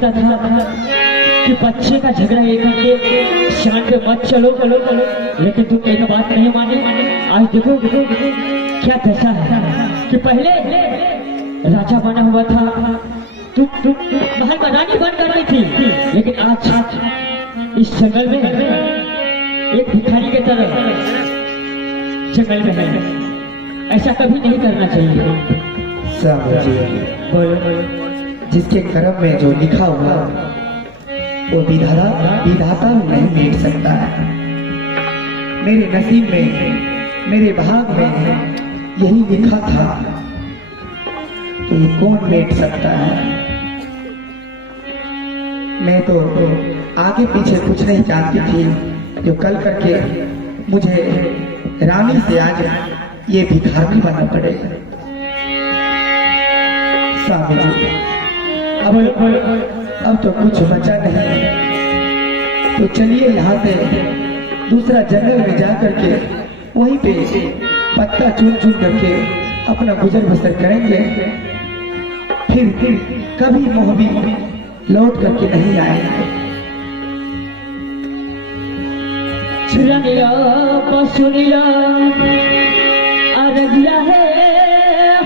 कहता था कि बच्चे का झगड़ा ये करके शान पे मत चलो चलो चलो, लेकिन तुम एक बात नहीं मानी। आज देखो देखो क्या कैसा है कि पहले राजा बना हुआ था, तुम महल बनानी बन कर गई थी, लेकिन आज इस जंगल में एक भिखारी की तरह जंगल में है। ऐसा कभी नहीं करना चाहिए। जिसके कर्म में जो लिखा हुआ वो विधाता नहीं मिट सकता है। मेरे नसीब में, मेरे भाग में यही लिखा था, तो ये कौन मिट सकता है। मैं तो आगे पीछे कुछ नहीं जानती थी, जो कल करके मुझे रानी से आज ये भिखारी बनना पड़ेगा। स्वामी जी, अब तो कुछ बचा नहीं, तो चलिए यहाँ से दूसरा जंगल में जा करके वहीं पे पत्ता चुन चुन करके अपना गुजर बसर करेंगे। फिर कभी मोहबी लौट करके नहीं आएंगे। चुरनिया बसुनिया अरजिया है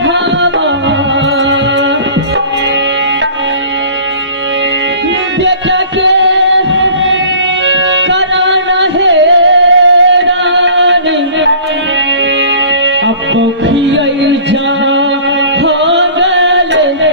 हवा, बेटा के कराना है रानी, अब खियाई जा हो गले।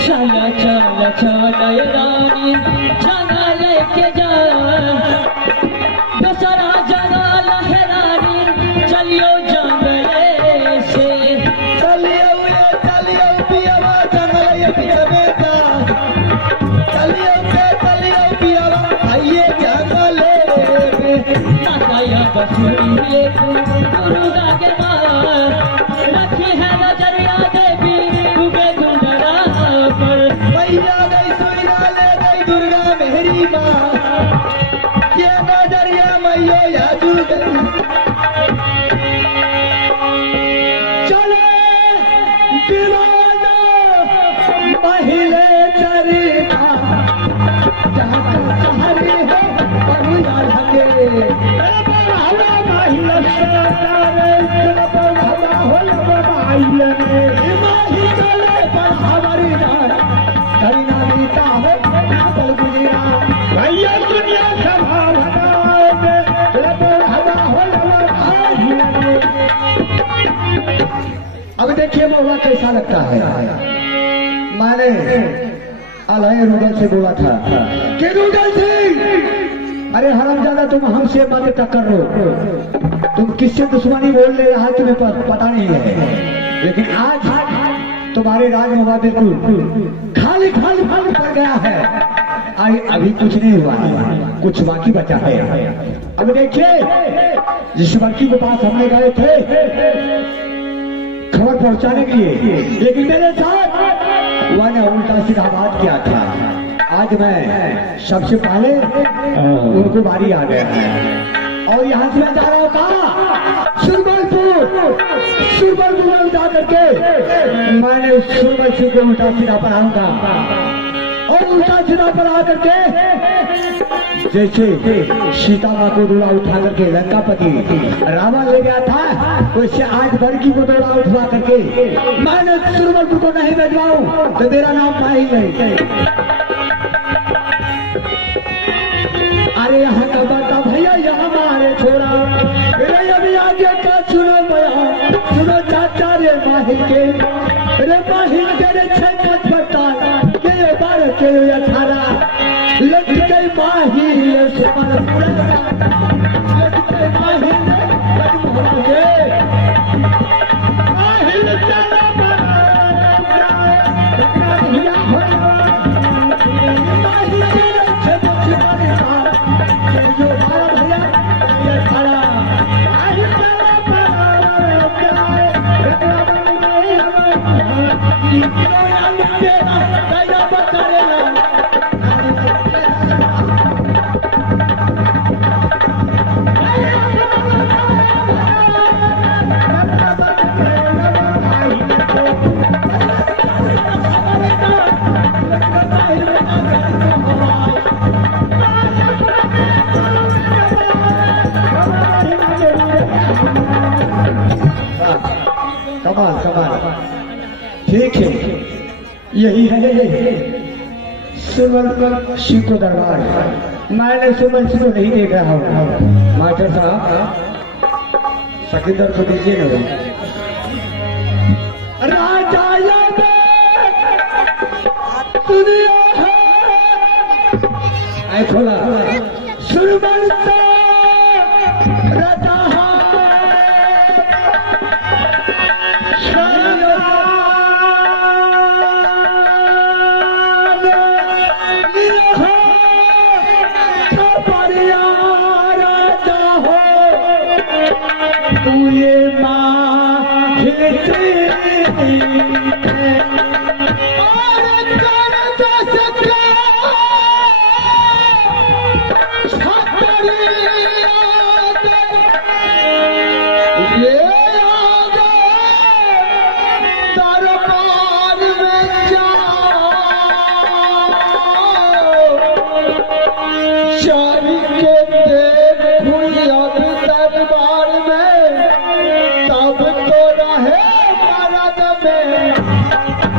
चला चला चला रानी चला लेके जा, दसरा जगा लहरानी चलियो जंगले से। चलियो पियावा जंगल समेता, चलियो पियावा आइए जंगले नाया बसुरी दुर्गा के मार रखी है नजरिया देवी उगे गुंडरा पर। मैया गई सोइना ले गई दुर्गा मेहरी माँ, ये नजरिया मैया यादू गई। चले दीवाना पहले चरिता, हरी है बहुया लगे अब देखिए मौला कैसा लगता है। माने अलाय रुदल से बोला था कि रुदल सिंह, अरे हरामजादा तुम हमसे मत टक्कर रो, तुम किससे दुश्मनी बोल ले रहा है तुम्हें पता नहीं है, लेकिन आज तुम्हारे राजमवा बिल्कुल खाली खाली खाली पड़ गया है। अभी कुछ नहीं हुआ, कुछ बाकी बचा है। अब देखिए जिस वर्की के पास हमने गए थे खबर पहुंचाने के लिए, लेकिन मेरे साथ वह ने उल्टा सीधा बात किया था। आज मैं सबसे पहले उनको बारी आ गया है और यहाँ से मैं जा रहा हूँ कहा सुरबलपुर में जा करके मैंने सुरबल सिंह को उल्टा सीधा पढ़ाऊंगा और उल्टा सीधा पढ़ा करके जैसे सीता माँ को डोला उठा करके लंकापति रावण ले गया था, वैसे आज बड़की को डोला उठवा करके मैंने सुरबलपुर को नहीं भेजवाऊं तो मेरा नाम पाई नहीं। अरे यहाँ का बाता भैया यहाँ मारे छोड़ा, अभी आगे का सुनो भैया, सुनो चाचा रे माहिर के रे छठ पता के 12 के 18 लट के माहिर सुमन लट के माहिर ठीक है, यही है सुरबल सिंह को दरबार। मैंने सुरबल सिंह को नहीं देख रहा हूँ। मास्टर साहब सकिंदर को दीजिए ना। राजा आए खोला सुरबल दरबार में तब तो रहे मरद में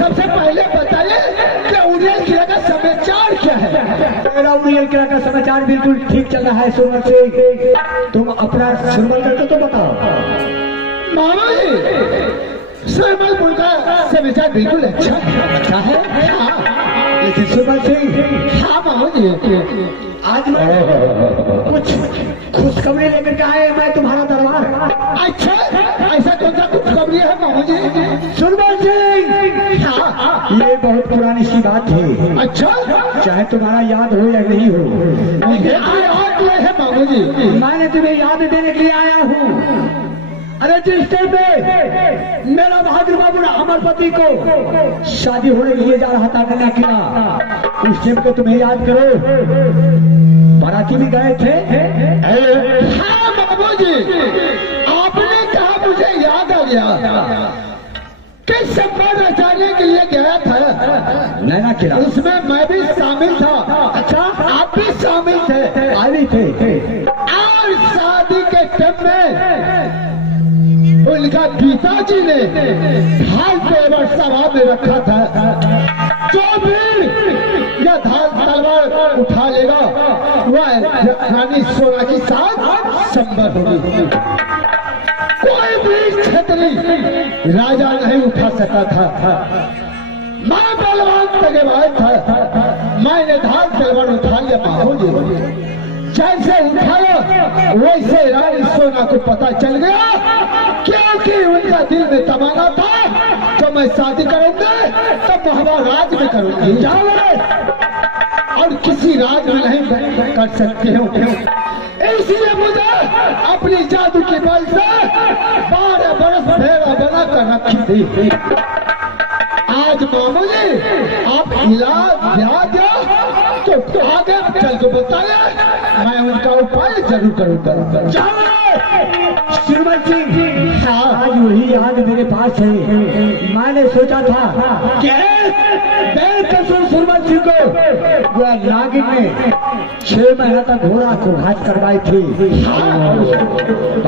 सबसे पहले बताइए कि उड़ियल किला का समाचार क्या है? मेरा उड़ियल किला का समाचार बिल्कुल ठीक चल रहा है सुरमल सिंह। तुम अपना सुरमल करके तो बताओ। मामा जी, सुरमल का समाचार बिल्कुल अच्छा है। हाँ, लेकिन सुरमल सिंह, हाँ मामा जी, आज मैं कुछ खुशखबरी लेकर के आए मैं तुम्हारा दरबार। अच्छा, ऐसा कौन सा खुशखबरी है मामा जी? सुरमल सिंह, ये बहुत पुरानी सी बात है। अच्छा, चाहे तुम्हारा याद हो या नहीं हो, मुझे याद है मामू जी। मैंने तुम्हें याद देने के लिए आया हूँ। अरे जिस टाइम पे मेरा बहादुर बाबू अमरपति को शादी होने के लिए जा रहा था नैना किला, उस टाइम को तुम्हें याद करो, बाराती भी गए थे। हाँ बाबू जी, आपने कहा मुझे याद आ गया कि संबंध रचाने के लिए गया था नैना किला, उसमें मैं भी शामिल था। अच्छा, आप भी शामिल थे? आदि थे। और शादी के टाइम में उनका पिताजी ने ढाल तलवार सभा में रखा था। जो भी यह ढाल तलवार उठा लेगा वह रानी सोना के साथ संबंध होगी। कोई भी क्षत्रिय राजा नहीं उठा सका था। मैं बलवान तगेबाज था, मैंने ढाल तलवार उठा लिया। बाबूजी जैसे उठाया वैसे रानी सोना को पता चल गया, क्योंकि उनका दिल में तमन्ना था तो मैं शादी करूंगा तब महाराज में करूंगी, और किसी राज में नहीं कर सकते हो। इसलिए मुझे अपनी जादू के बल से 12 बरस भेड़ा बना कर रखी थी। आज मामू जी आप इलाज ब्याज तो आगे चल के बताए, मैं उनका उपाय जरूर करूंगा। श्रीमन सिंह, आज वही याद मेरे पास है। मैंने सोचा था कि सुरमन सिंह को वह नागिन में 6 महीना तक घोड़ा को घास करवाई थी,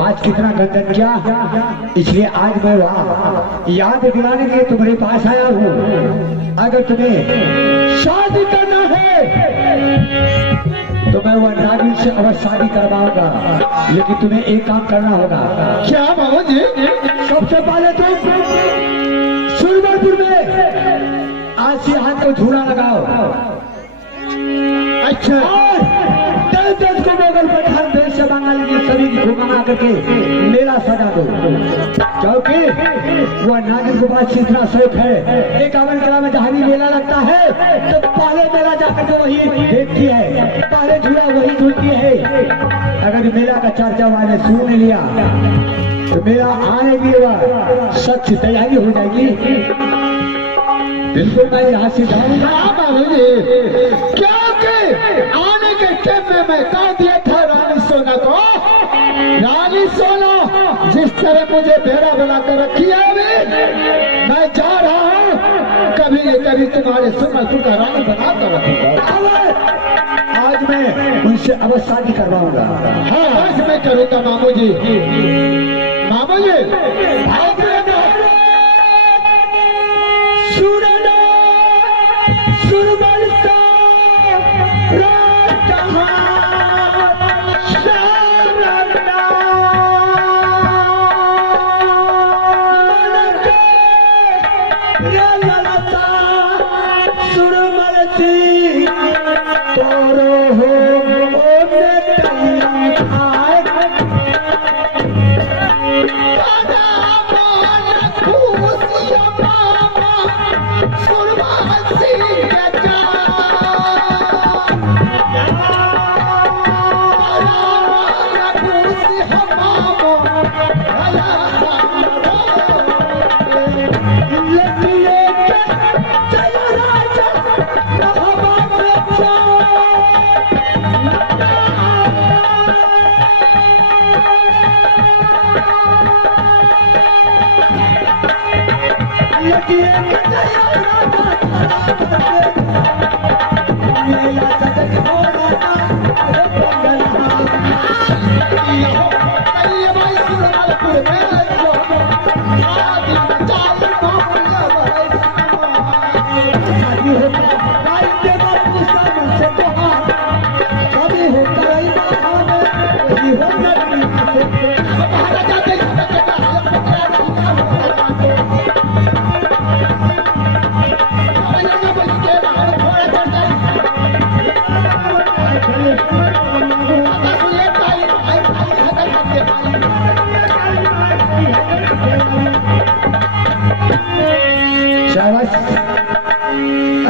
आज कितना गंदन किया, इसलिए आज मैं वहाँ याद दिलाने के लिए तुम्हारे पास आया हूँ। अगर तुम्हें शादी करना है तो मैं वह नागिन से अवश्य शादी करवाऊंगा, लेकिन तुम्हें एक काम करना होगा। क्या बाबू जी? सबसे पहले तुम सुरमलपुर में आज से हाथ को झूला लगाओ। अच्छा, 10 को बगल पर हर देश से बंगाली की सभी को मंगा करके मेला सजा दो, क्योंकि वह नागिन के पास इतना शौक है। एक अमन कला में जहाँ भी मेला लगता है तो पहले मेला जाकर के वही देखती है, पहले झूला वही झूलती है। अगर मेला का चर्चा मैंने सुन लिया तो मेरा आने की वह सच तैयारी हो जाएगी। बिल्कुल मैं यहाँ से जाऊंगा क्योंकि आने के टाइम में मैं कह दिया था रानी सोना को, रानी सोना जिस तरह मुझे भेड़ा बनाकर रखी है, मैं जा रहा कभी ये कभी तुम्हारे सुमलपुर का रानी बनाकर रखूंगा। आज मैं उनसे अवश्य शादी करवाऊंगा। हाँ बस मैं करूंगा मामू जी। मामू जी सुरना सुरबल सा राजहां शरणा ललता सुरमल सी तोरो हो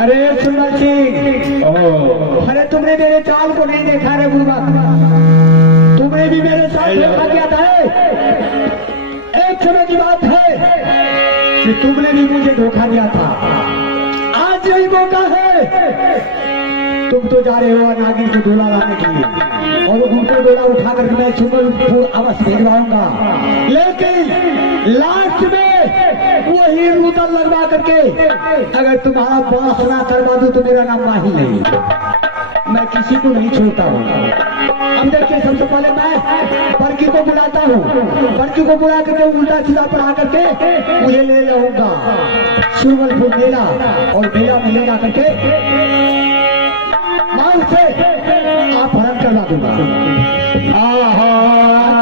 अरे सुनना सिंह, अरे तुमने मेरे चाल को नहीं देखा रे बुढ़वा, तुमने भी मेरे साथ धोखा किया था। एक समय की बात है कि तुमने भी मुझे धोखा दिया था। आज यही मौका है, तुम तो जा रहे हो नागिन को डोला लाने के लिए और उनको डोला उठा कर मैं सुमलपुर अवश्य भिजवाऊंगा, लेकिन लास्ट में वही रूदल लगवा करके अगर तुम्हारा बास ना करवा दूं तो मेरा नाम माही नहीं, मैं किसी को नहीं छोड़ता हूँ। अब देखिए सबसे पहले मैं बड़की को बुलाता हूँ, बड़की को बुला करके उल्टा सीधा पढ़ा करके मुझे ले जाऊंगा सुमलपुर मेला, और मेला में ले जा करके मांग से आप हरण करवा दूंगा।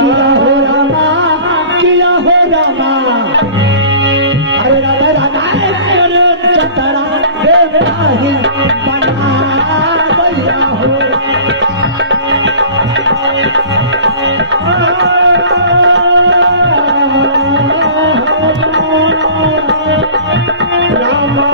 किया हो रामा, किया हो रामा, अरे राधा राधा चतरा देवता ही बना भैया हो। रामा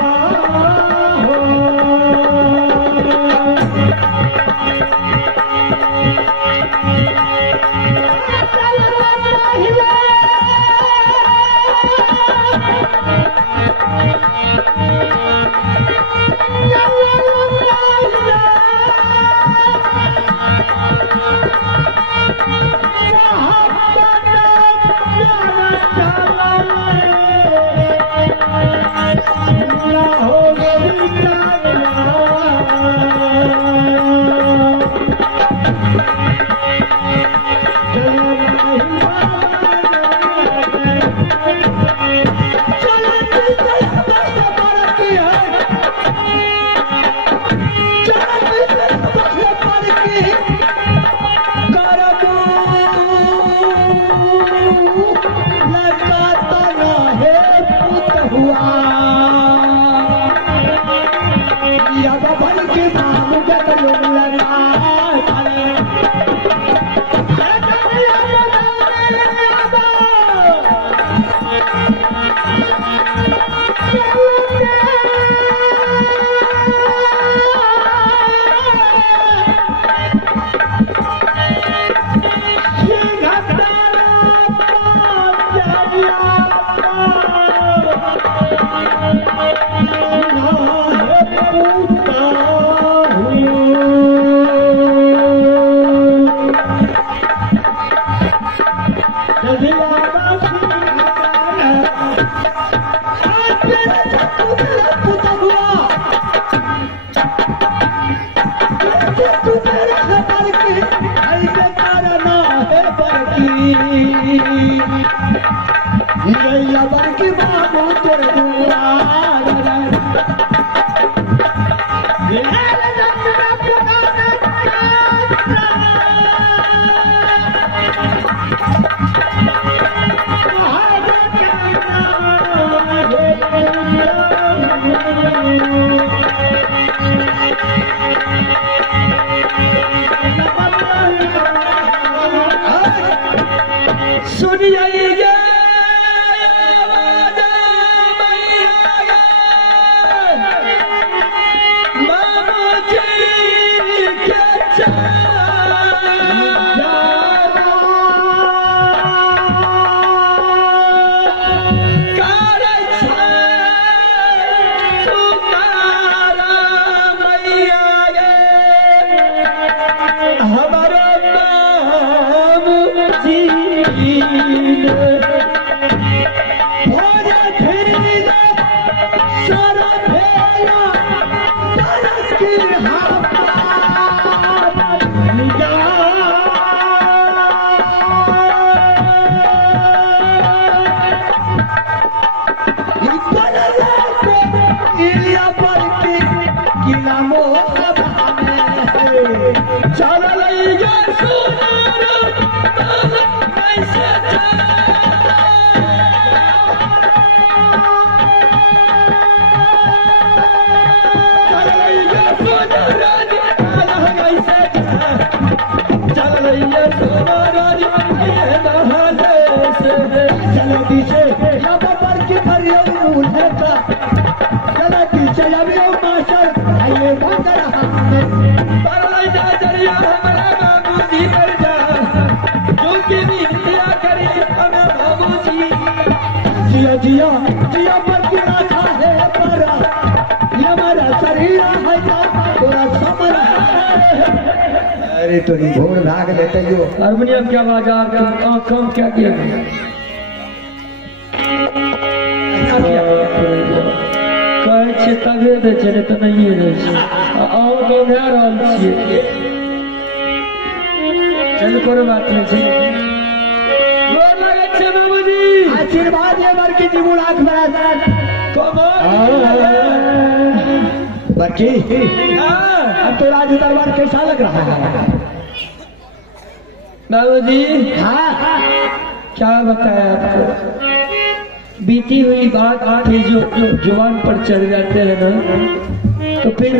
जिया जिया जिया पर गिरा था है परा ये हमारा शरीर है तोरा समरा। अरे तो नहीं भोर भाग लेते हो हारमोनियम क्या बाजार काम क्या किया कहै छै तबे दै छै नहि तऽ नहिए दै छै आओर गाँव भए रहल छियै चलू कोनो बात नहीं छै गोर लागै छै बाबूजी आशीर्वाद है बरकी जी मुलाक बड़ा बरकी अब तो राज दरबार कैसा लग रहा है बाबूजी हाँ क्या बताया आपको बीती हुई बात फिर जो जुबान पर चढ़ जाते हैं ना तो फिर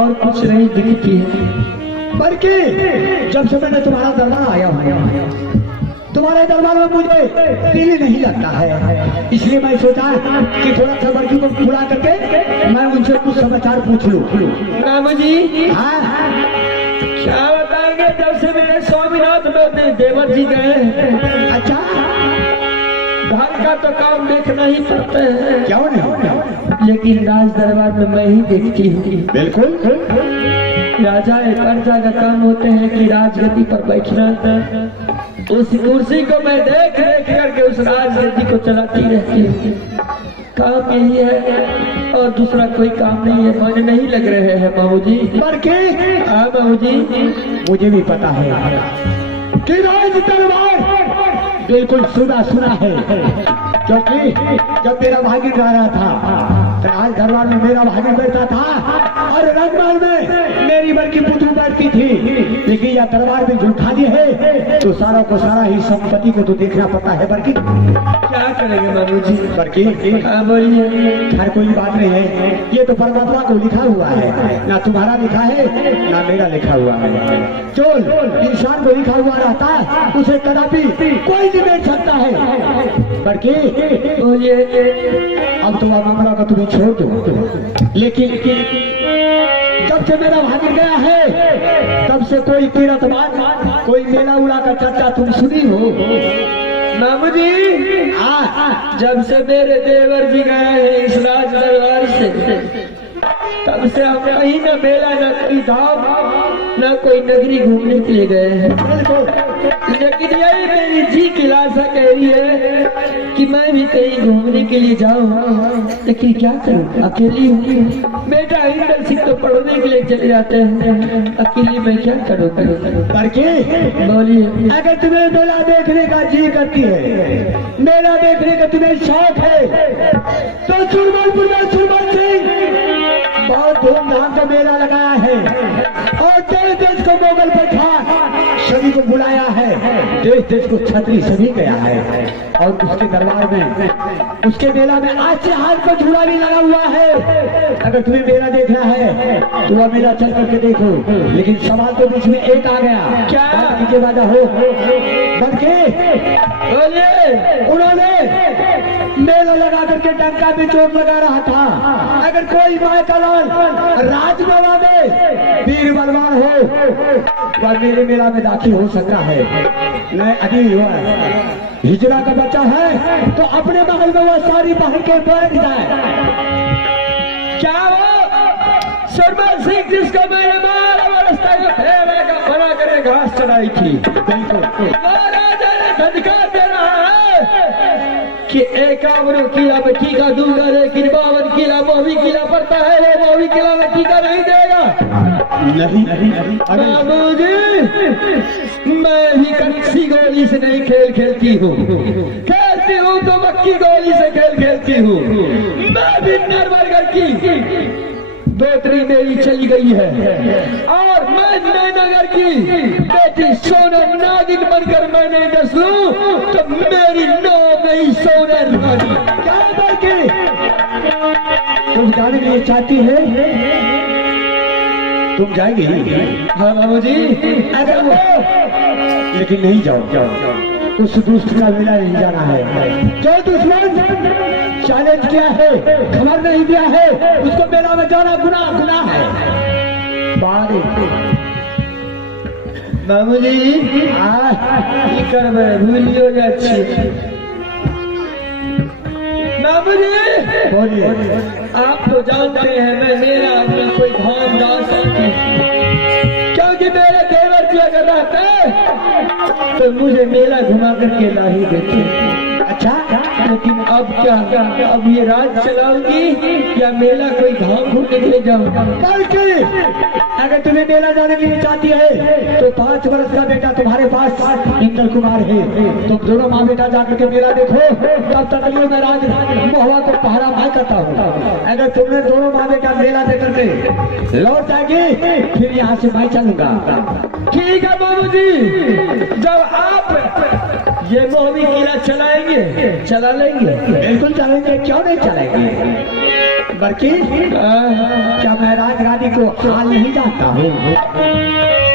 और कुछ नहीं दिखती है। बरकी जब से मैंने तुम्हारा दरबार आया हूँ तुम्हारे दरबार में मुझे दिल नहीं लगता है, इसलिए मैं सोचा कि थोड़ा सा बरकी को बुला करके मैं उनसे कुछ समाचार पूछ लूं। बाबूजी हाँ क्या बताएंगे जब से मेरे स्वामीनाथ में देवर जी गए अच्छा घर का तो काम देखना ही पड़ता है क्यों नहीं, लेकिन राज दरबार में मैं ही देखती हूँ। बिल्कुल राजा एक अर्जा का काम होते हैं कि राजगद्दी पर बैठना, उस कुर्सी को मैं देख देख करके उस राजगद्दी को चलाती रहती हूँ। काम यही है और दूसरा कोई काम नहीं है। मन नहीं लग रहे हैं बाबूजी। बरकी हाँ बाबूजी मुझे भी पता है कि राज दरबार बिल्कुल सुना सुना है, क्योंकि जब मेरा भागी गा रहा था तो राज दरबार में मेरा भागी बैठा था और रंगमहल में मेरी बड़की पुत्री बैठती थी, लेकिन यह दरबार में जो खाली है तो सारा को सारा ही संपत्ति को तो देखना पड़ता है। बरकी क्या करेंगे बाबूजी? बरकी हाँ बोलिए। खैर कोई बात नहीं है, ये तो परमात्मा को लिखा हुआ है, ना तुम्हारा लिखा है ना मेरा लिखा हुआ है। चोल इंसान को लिखा हुआ रहता है उसे कदापि कोई नहीं बेच सकता है। बरकी बोलिए। अब तो वह मामला का तुम्हें छोड़ दो, लेकिन जब से मेरा भागी गया है तब से कोई तीरथ बात कोई मेला उड़ा का चर्चा तुम सुनी हो? बाबूजी जब से मेरे देवर जी गए हैं इस राज दरबार से तब से हम कहीं न मेला न कोई धाम ना कोई नगरी घूमने के लिए गए हैं, लेकिन यही मेरी जी की लाशा कह रही है कि मैं भी कहीं घूमने के लिए जाऊँ, लेकिन क्या करूँ, अकेली हूँ। बेटा इंदर सिंह तो पढ़ने के लिए चले जाते हैं, अकेली मैं क्या करूँ। करके बोलिए। अगर तुम्हें मेला देखने का जी करती है, मेला देखने का तुम्हें शौक है, तो सुरमलपुर में सुरमल सिंह बहुत धूमधाम का मेला लगाया है और देश देश को मोगल पठान सभी को बुलाया है, देश देश को छतरी सभी गया है और उसके दरबार में, उसके मेला में आज से हाथ को झूला भी लगा हुआ है। अगर तुम्हें मेला देखना है तो वह मेला चल करके देखो, लेकिन सवाल तो बीच में एक आ गया, क्या के वादा हो बल्कि उन्होंने मेला लगा करके डंका में चोट लगा रहा था, अगर कोई मायकालाल राजबाबा में वीर बलवान हो वह मेरे मेला में दाखिल हो सकता है। मैं अभी हुआ हिजरा का बच्चा है तो अपने महल में वह सारी बहन के बैठ जाए। क्या वो सुरमल सिंह जिसको मैंने रास्ता को फेरने का बना करके घास चढ़ाई थी, राजा ने धनकार दे रहा है कि 51 किला में टीका दूंगा, लेकिन 52 किला मोहवी किला पड़ता है, वो मोहवी किला में टीका नहीं देगा। बाबू जी मैं भी कच्ची गोली से नहीं खेल खेलती हूँ, खेलती हूँ तो मक्की गोली से खेल खेलती हूँ। मैं भी नरबरगढ़ की बेटी मेरी चली गई है और मैं नगर की बेटी सोनम नागिन बनकर मैंने दस लूं तो मेरी नाम नहीं सोनम नागिन। क्या करके तुम जाने के लिए चाहती है, तुम जाएंगे? हाँ बाबू जी, अगर वो लेकिन नहीं जाओ, उस दुष्ट का मेला नहीं जाना है। जो दुश्मन चैलेंज किया है, खबर नहीं दिया है, उसको मेला में जाना गुनाह है। बाबू जी कर भूलियो जाती। बाबू जी बोलिए। आप तो जानते हैं मैं मेरा अपना कोई धाम जा सकती, क्योंकि मेरे देवर जी अगर रहते तो मुझे मेला घुमा करके ला ही देते। अच्छा, लेकिन अब क्या, अब ये राज चलाऊंगी या मेला कोई धाम घूमने के लिए जाऊंगा? अगर तुम्हें मेला जाने के लिए चाहती है तो 5 वर्ष का बेटा तुम्हारे पास इंदर कुमार है, तुम दोनों माँ बेटा जाकर के मेला देखो, तब तक लिए मैं राज महुआ को पहरा मैं करता हूँ। अगर तुमने दोनों माँ बेटा मेला देख करके लौट जाएगी फिर यहाँ से मैं चलूंगा। ठीक है बाबू जी, जब आप ये मोहवी किला चलाएंगे चला लेंगे। बिल्कुल चलेंगे, क्यों नहीं चलेंगे। बल्कि क्या मैं राज रानी को हाल नहीं जानता हूँ?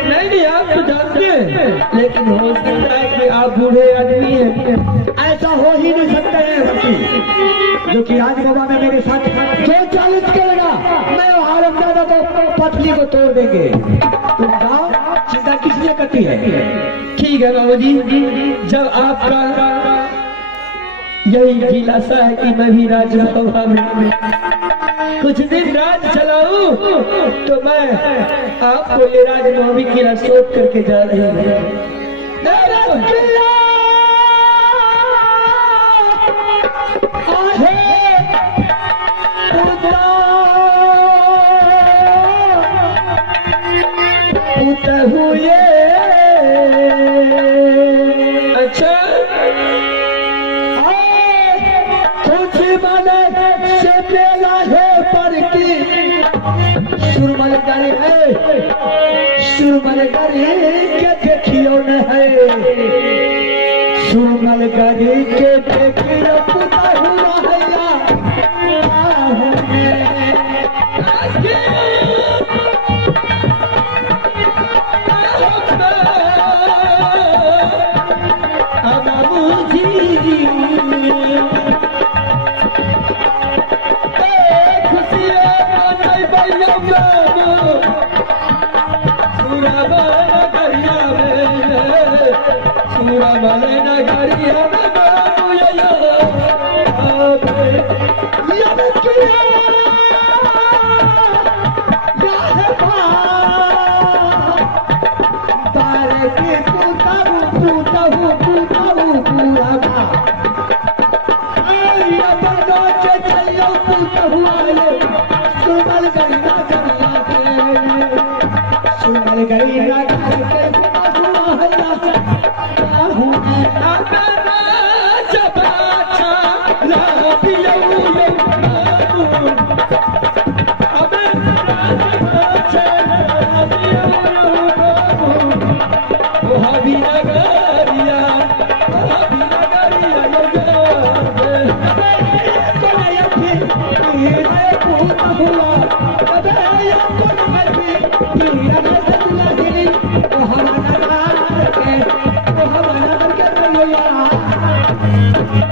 नहीं आप तो जानते हैं, लेकिन हो सकता है कि आप बूढ़े आदमी हैं, ऐसा हो ही नहीं सकता है। जो कि राज बाबा में मेरे साथ जो चैलेंज करेगा मैं आलमजादा को पतली को तोड़ देंगे। तुम जाओ, चिंता किस लिए करती है? ठीक है बाबू जी, जब आपका यही जिलासा है कि मैं भी राजसभा में कुछ दिन राज चलाऊं तो मैं आपको ये राजमोहवी किला सोच करके जा रही हूँ। हुए अच्छा से मेला है पर की सुरमल करे है, सुरमल करे के देखियो न है, सुरमल करे के देखियो पुता हुआ हुआ ये सुमल गई ना करिया के सुमल गई ना करके हुआ है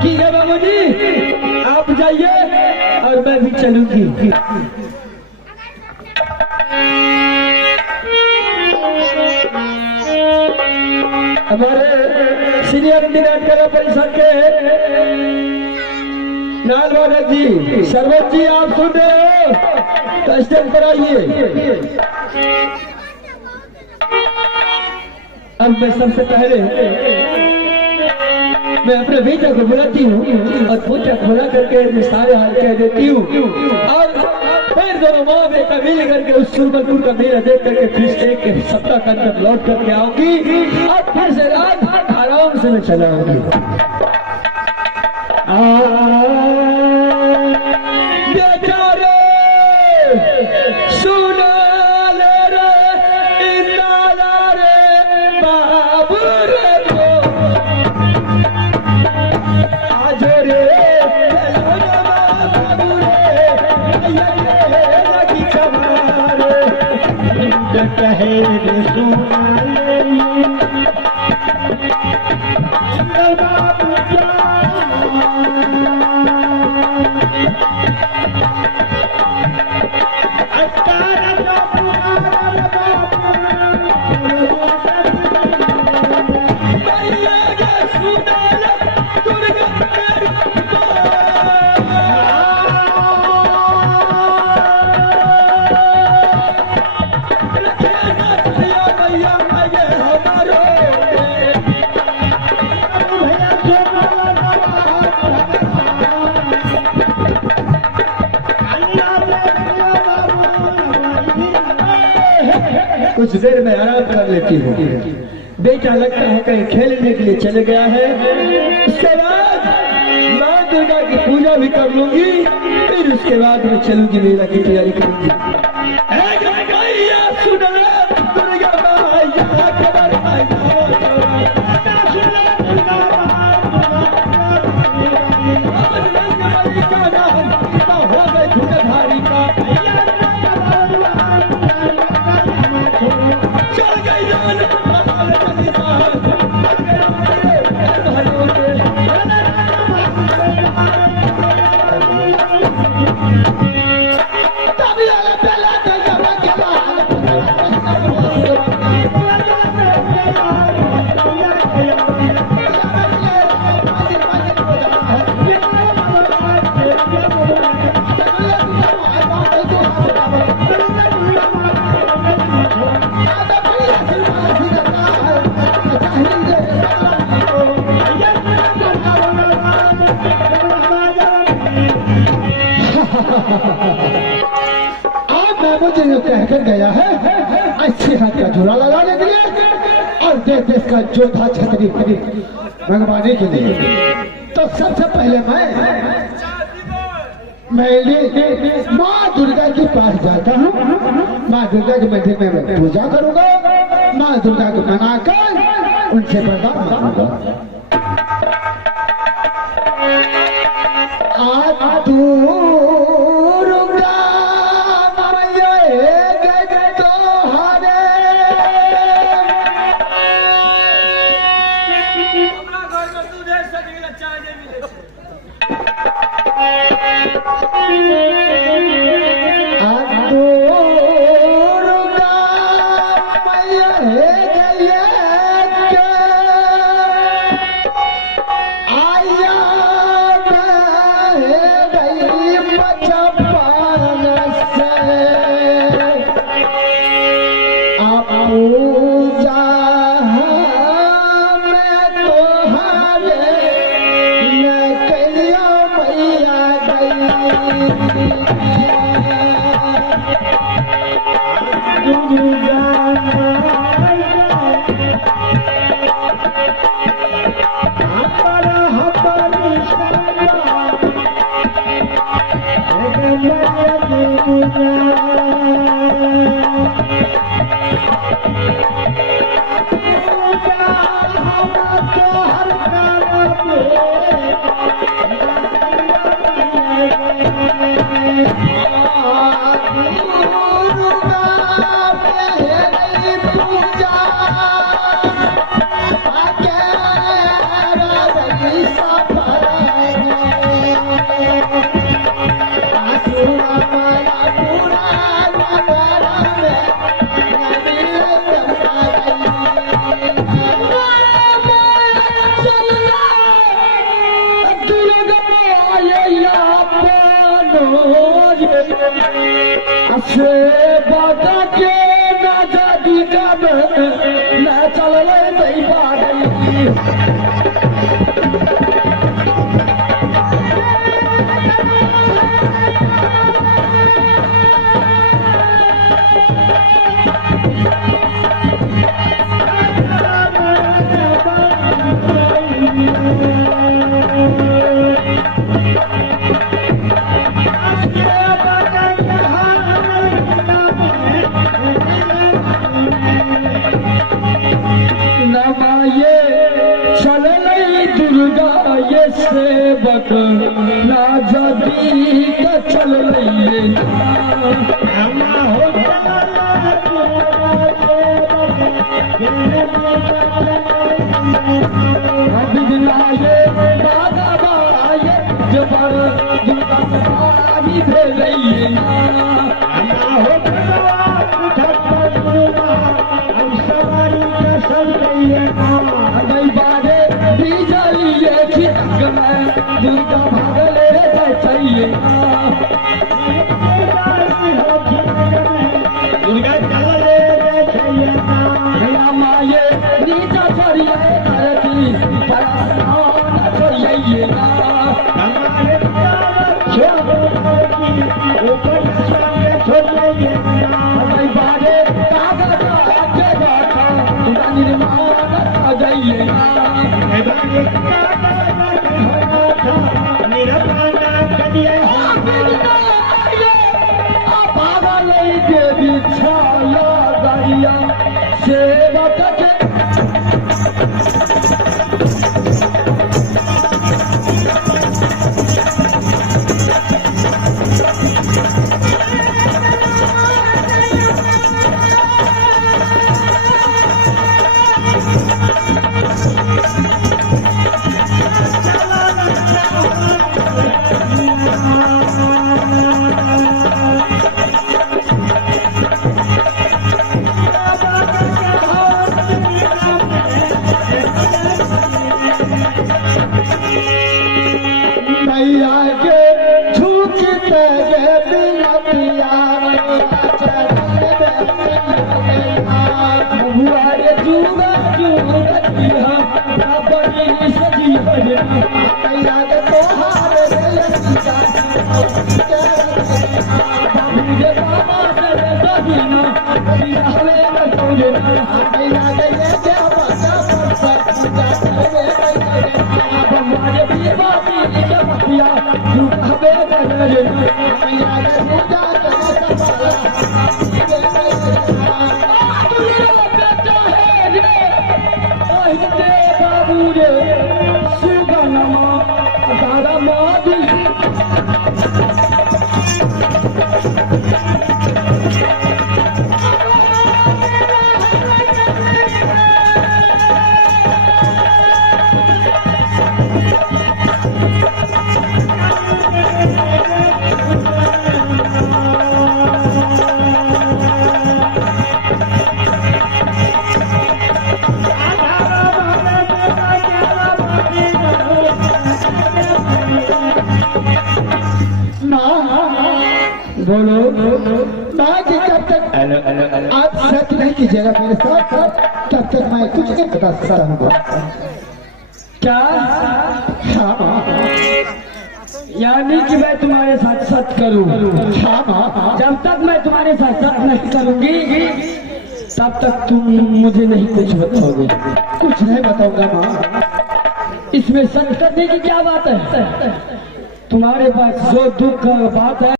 ठीक है बाबूजी, आप जाइए और मैं भी चलूंगी। हमारे सीनियर इंजीनियर कला परिषद के नाल वाले जी, सरवत जी, आप सुन रहे हो तो स्टेज पर आइए। अब मैं सबसे पहले मैं अपने बेटा को बुलाती हूँ और पूजा खोला करके सारे हाल कह देती हूँ और फिर दोनों माँ बेटा मिल करके उस सुरमपुर का मेला देख करके फिर एक सप्ताह के अंदर लौट करके आऊंगी और फिर से रात आराम से मैं चला आऊंगी। बेचारे सुना ले रे इंदाला रे बाबू रे आज रे बाबू रे लगी कमार कहे रे सुना ले बाबू कुछ देर में आराम कर लेती हूँ। बेटा लगता है कहीं खेलने के लिए चले गया है। उसके बाद माँ दुर्गा की पूजा भी कर लूंगी, फिर उसके बाद मैं चलूंगी, मेला की तैयारी करूंगी। मुझे जो कहकर गया है अच्छे हाथ का झोला लगाने के लिए और देश का जोधा छतरी मंगवाने के लिए, तो सबसे पहले मैं माँ दुर्गा के पास जाता हूँ। माँ दुर्गा के मंदिर में मैं पूजा करूंगा, माँ दुर्गा को मनाकर उनसे वरदान मांगूंगा। से बाटा के ना जादी का ना चल नहीं पा रही सेवक ना जदी का चल रही बिजलाए बागा बाए जबर दुर्गा भी दे रही बारे बिजलिए खितक में दुर्गा भागले चाहिए दुर्गा चले माये नीचा छोड़िए करती छोड़िए बारे कागज के बैठा निर्माण जाइए पागल देवी छाया गरिया सेवक बोलो कि कब तक आप सच नहीं कीजिएगा मेरे साथ तब तक मैं कुछ नहीं बता सकता हूँ क्या हाँ यानी कि मैं तुम्हारे साथ सच करूं? हाँ हाँ, जब तक मैं तुम्हारे साथ सच नहीं करूंगी तब तक तुम मुझे नहीं कुछ बताओगे। कुछ नहीं बताऊंगा माँ। इसमें सच करने की क्या बात है? तुम्हारे पास जो दुख का बात है